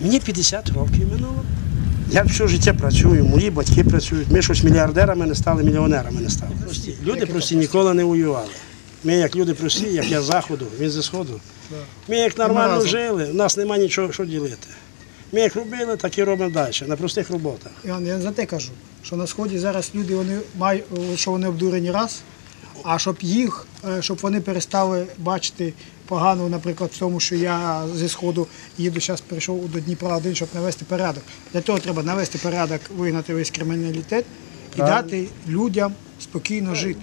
Мені 50 років минуло. Я все життя працюю, мої батьки працюють. Ми щось мільярдерами не стали, мільйонерами не стали. Прості. Люди прості ніколи не воювали. Ми як люди прості, як я з заходу, він зі сходу. Ми як нормально жили, у нас немає нічого що ділити. Ми як робили, так і робимо далі, на простих роботах. Іван, я за те кажу, що на сході зараз люди вони мають, що вони обдурені раз, а щоб їх, е, щоб вони перестали бачити погано, наприклад, в тому, що я зі сходу їду, зараз прийшов до Дніпра один, щоб навести порядок. Для того треба навести порядок, вигнати весь криміналітет і дати людям спокійно жити.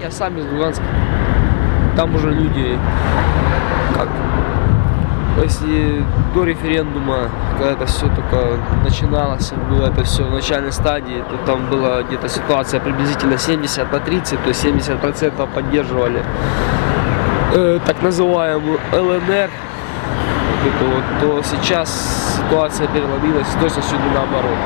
Я сам из Луганска. Там уже люди как если до референдума, когда это все только начиналось, было это все в начальной стадии, то там была где-то ситуация приблизительно 70 на 30, то есть 70% поддерживали э, так называемую ЛНР, вот, то сейчас ситуация переломилась с точностью наоборот.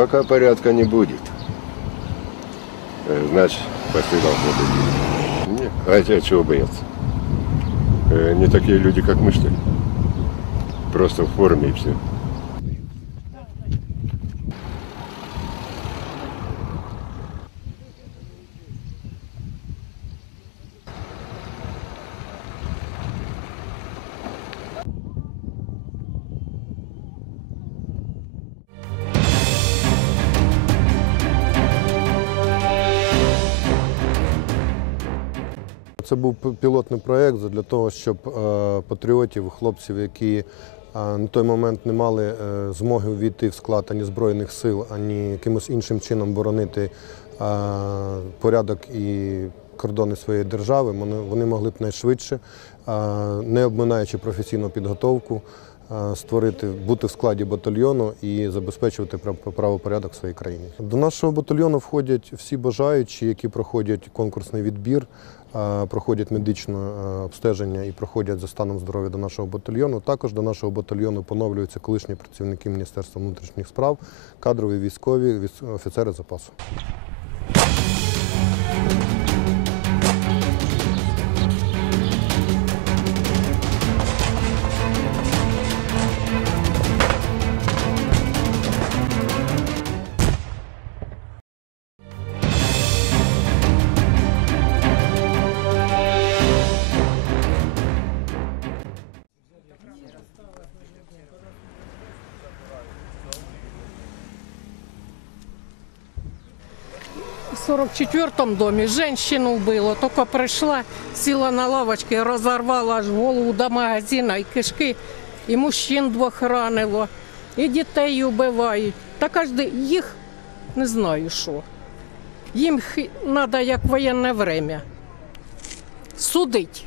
Пока порядка не будет. Э, Значит, пошли должны быть. Нет, хотя чего бояться? Э, Не такие люди, как мы, что ли? Просто в форме и все. Це був пілотний проєкт для того, щоб е, патріотів, хлопців, які е, на той момент не мали е, змоги увійти в склад ані Збройних сил, ані якимось іншим чином боронити порядок і кордони своєї держави, вони, могли б найшвидше, не обминаючи професійну підготовку, створити, бути в складі батальйону і забезпечувати прав- правопорядок в своїй країні. До нашого батальйону входять всі бажаючі, які проходять конкурсний відбір, проходять медичне е, обстеження і проходять за станом здоров'я до нашого батальйону. Також до нашого батальйону поновлюються колишні працівники Міністерства внутрішніх справ, кадрові військові, офіцери запасу. 44-м доме женщину вбило, Только пришла, села на лавочке, разорвала аж голову до магазина і кишки. І мужчин двох ранило, і дітей вбивають. Та кожен їх не знаю що. Їм треба як воєнне время. Судить.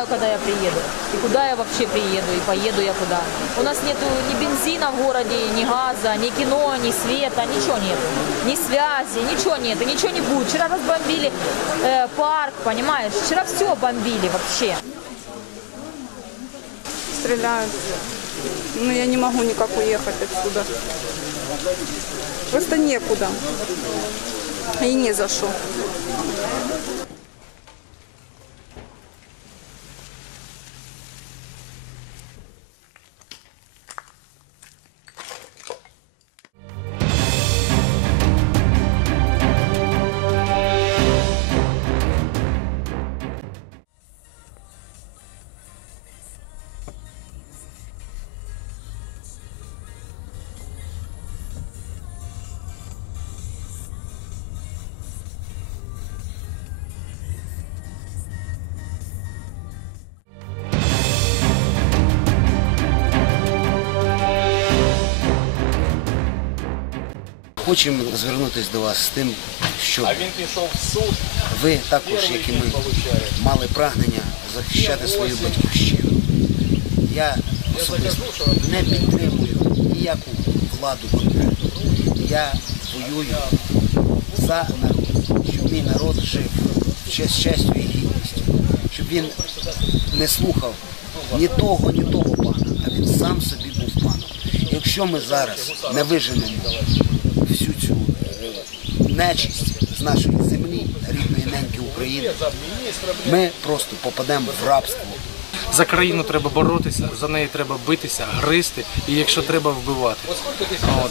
Знаю, когда я приеду, и куда я вообще приеду, и поеду я куда. У нас нету ни бензина в городе, ни газа, ни кино, ни света, ничего нету. Ни связи, ничего нет, и ничего не будет. Вчера разбомбили э, парк, понимаешь? Вчера все бомбили вообще. стреляют. Но я не могу никак уехать отсюда. Просто некуда. И не за что. Хочемо звернутися до вас з тим, щоб ви також, як і ми, мали прагнення захищати свою батьківщину. Я особисто не підтримую ніяку владу конкретну. Я воюю за народ, щоб мій народ жив з честю і гідністю, щоб він не слухав ні того, ні того пана, а він сам собі був паном. Якщо ми зараз не виженемо нечисть з нашої землі, рідної неньки України, ми просто попадемо в рабство. За країну треба боротися, за неї треба битися, гризти і якщо треба вбивати. От,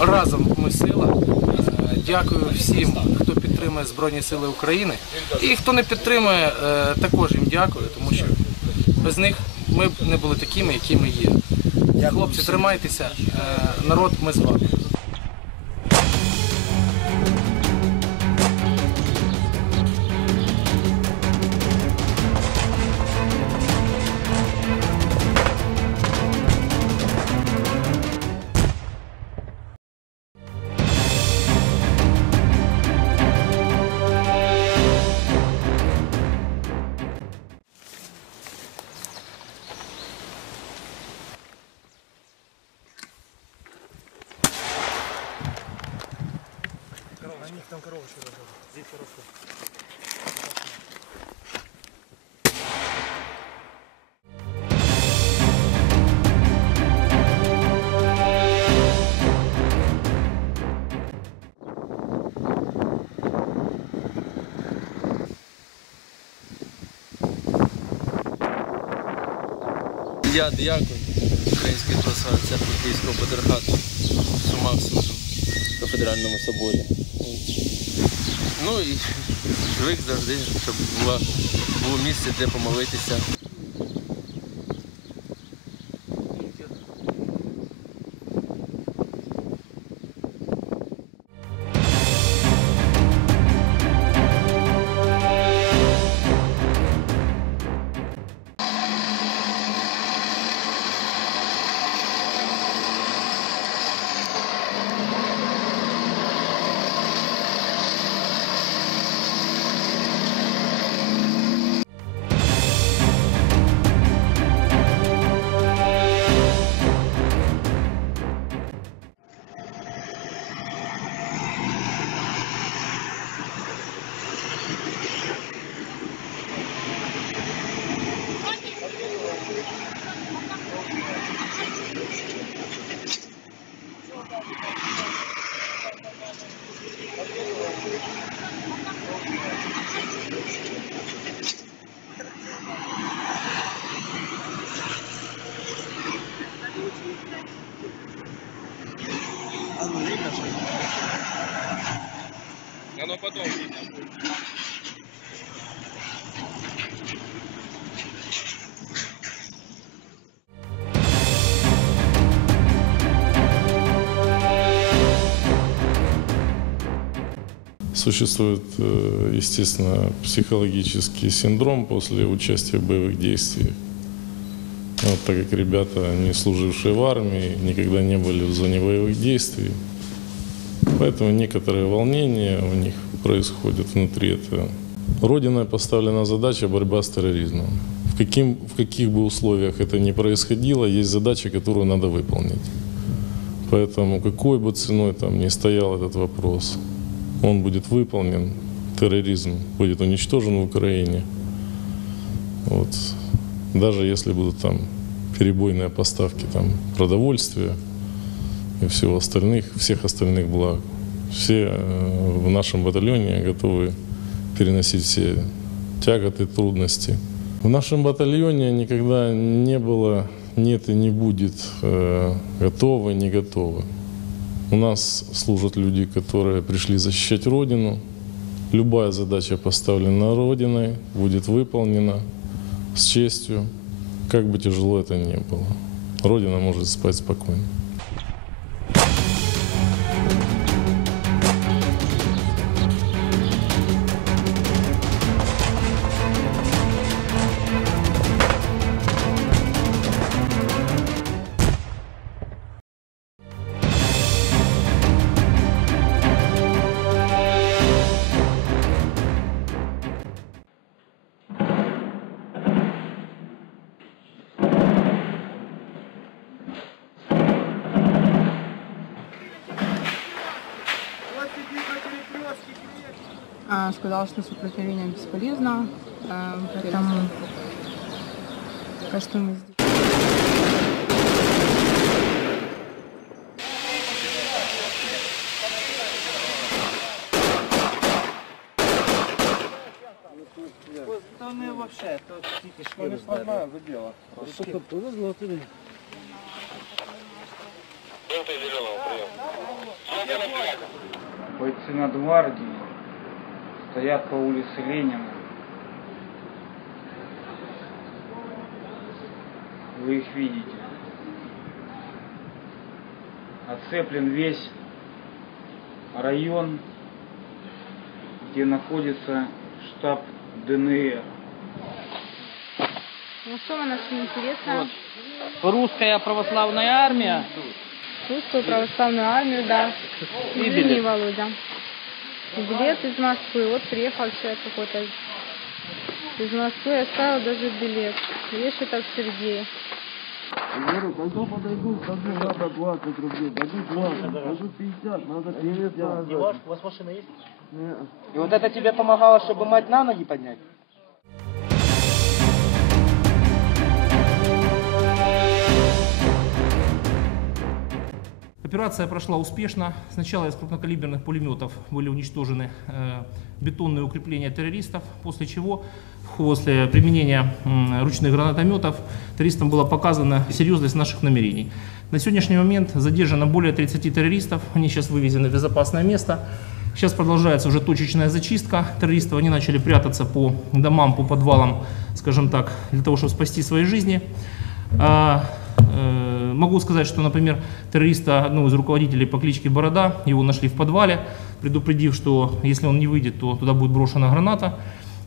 е, разом ми сила. Е, Дякую всім, хто підтримує Збройні Сили України. І хто не підтримує, е, також їм дякую, тому що без них ми б не були такими, якими є. Хлопці, тримайтеся, народ, ми з вами. Я дякую Український православний церкви Київського патріархату. Сумах служу на Федеральному соборі. Ну і звик завжди, щоб було місце, де помолитися. Существует, э, естественно, психологический синдром после участия в боевых действиях. Вот, так как ребята, не служившие в армии, никогда не были в зоне боевых действий, поэтому некоторые волнения у них происходят внутри этого. Родиной поставлена задача борьба с терроризмом. В, каким, в каких бы условиях это ни происходило, есть задача, которую надо выполнить. Поэтому какой бы ценой там ни стоял этот вопрос, он будет выполнен, терроризм будет уничтожен в Украине. Вот. Даже если будут там перебойные поставки там, продовольствия и всего остальных, всех остальных благ. Все э, в нашем батальоне готовы переносить все тяготы, трудности. В нашем батальоне никогда не было, нет и не будет э, готово, не готово. У нас служат люди, которые пришли защищать Родину. Любая задача, поставленная Родиной, будет выполнена с честью, как бы тяжело это ни было. Родина может спать спокойно. Она сказала, что сопротивление бесполезно, э, поэтому пока что мы здесь. Бойцы Нацгвардии стоят по улице Ленина. Вы их видите. Оцеплен весь район, где находится штаб ДНР. Ну что мы нашли интересно? Русская православная армия. Русскую православную армию, да. Извини. Володя. Билет из Москвы. Вот приехал человек какой-то из Москвы, оставил даже билет. Видишь, это в Сергее. Говорю, когда подойду, скажу, надо 20 рублей, дадут 20, дадут 50, надо 50. У вас машина есть? И вот это тебе помогало, чтобы мать на ноги поднять? Операция прошла успешно. Сначала из крупнокалиберных пулеметов были уничтожены э, бетонные укрепления террористов, после чего после применения ручных гранатометов террористам была показана серьезность наших намерений. На сегодняшний момент задержано более 30 террористов, они сейчас вывезены в безопасное место. Сейчас продолжается уже точечная зачистка террористов, они начали прятаться по домам, по подвалам, скажем так, для того, чтобы спасти свои жизни. Могу сказать, что, например, террориста, одного из руководителей по кличке Борода, его нашли в подвале, предупредив, что если он не выйдет, то туда будет брошена граната.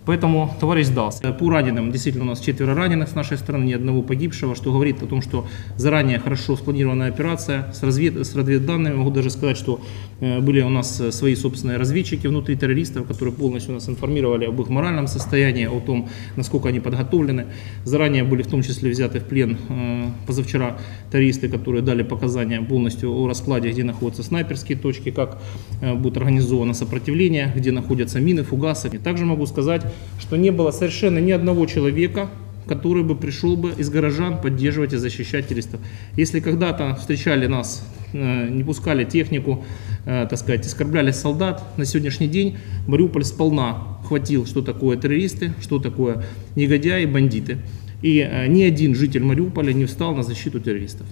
Поэтому товарищ сдался. По раненым, действительно, у нас четверо раненых с нашей стороны, ни одного погибшего, что говорит о том, что заранее хорошо спланированная операция с, развед... с разведданными. Могу даже сказать, что э, были у нас э, свои собственные разведчики внутри террористов, которые полностью нас информировали об их моральном состоянии, о том, насколько они подготовлены. Заранее были в том числе взяты в плен э, позавчера террористы, которые дали показания полностью о раскладе, где находятся снайперские точки, как э, будет организовано сопротивление, где находятся мины, фугасы. И также могу сказать, что не было совершенно ни одного человека, который бы пришел бы из горожан поддерживать и защищать террористов. Если когда-то встречали нас, э, не пускали технику, э, так сказать, оскорбляли солдат, на сегодняшний день Мариуполь сполна хватил, что такое террористы, что такое негодяи, бандиты. И э, ни один житель Мариуполя не встал на защиту террористов.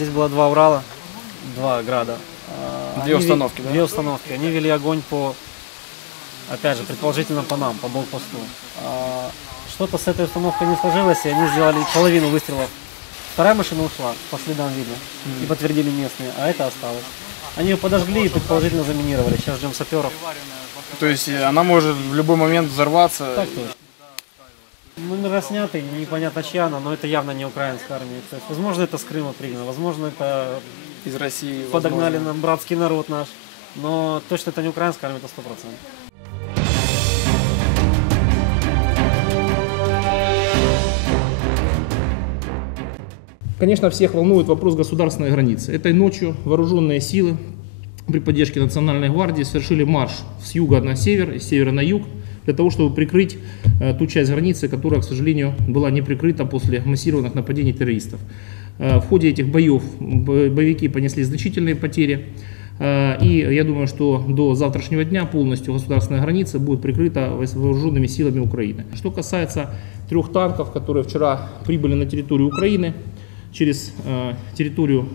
Здесь было два Урала, два Града. А, Две они установки, да? Две установки. Они вели огонь по, опять же, предположительно по нам, по блокпосту. А, Что-то с этой установкой не сложилось, и они сделали половину выстрелов. Вторая машина ушла, по следам видно, и подтвердили местные, а это осталось. Они ее подожгли и предположительно заминировали. Сейчас ждем саперов. То есть э, она может в любой момент взорваться. Так точно. Номера сняты, непонятно чья она, но это явно не украинская армия. То есть, возможно, это с Крыма пригнано, возможно, это из России. подогнали возможно. нам братский народ наш. Но точно это не украинская армия, это сто процентов. Конечно, всех волнует вопрос государственной границы. Этой ночью вооруженные силы при поддержке Национальной гвардии совершили марш с юга на север и с севера на юг для того, чтобы прикрыть э, ту часть границы, которая, к сожалению, была не прикрыта после массированных нападений террористов. Э, в ходе этих боев бо- боевики понесли значительные потери. Э, И я думаю, что до завтрашнего дня полностью государственная граница будет прикрыта вооруженными силами Украины. Что касается трех танков, которые вчера прибыли на территорию Украины, через территорию,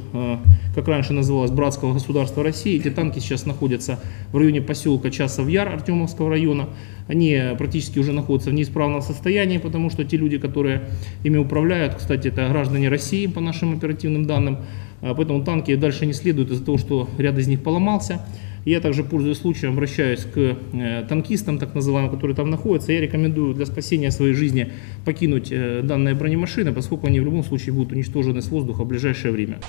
как раньше называлось, братского государства России. Эти танки сейчас находятся в районе поселка Часов Яр Артемовского района. Они практически уже находятся в неисправном состоянии, потому что те люди, которые ими управляют, кстати, это граждане России, по нашим оперативным данным. Э, Поэтому танки дальше не следуют из-за того, что ряд из них поломался. Я также, пользуясь случаем, обращаюсь к э, танкистам, так называемым, которые там находятся. Я рекомендую для спасения своей жизни покинуть э, данные бронемашины, поскольку они в любом случае будут уничтожены с воздуха в ближайшее время.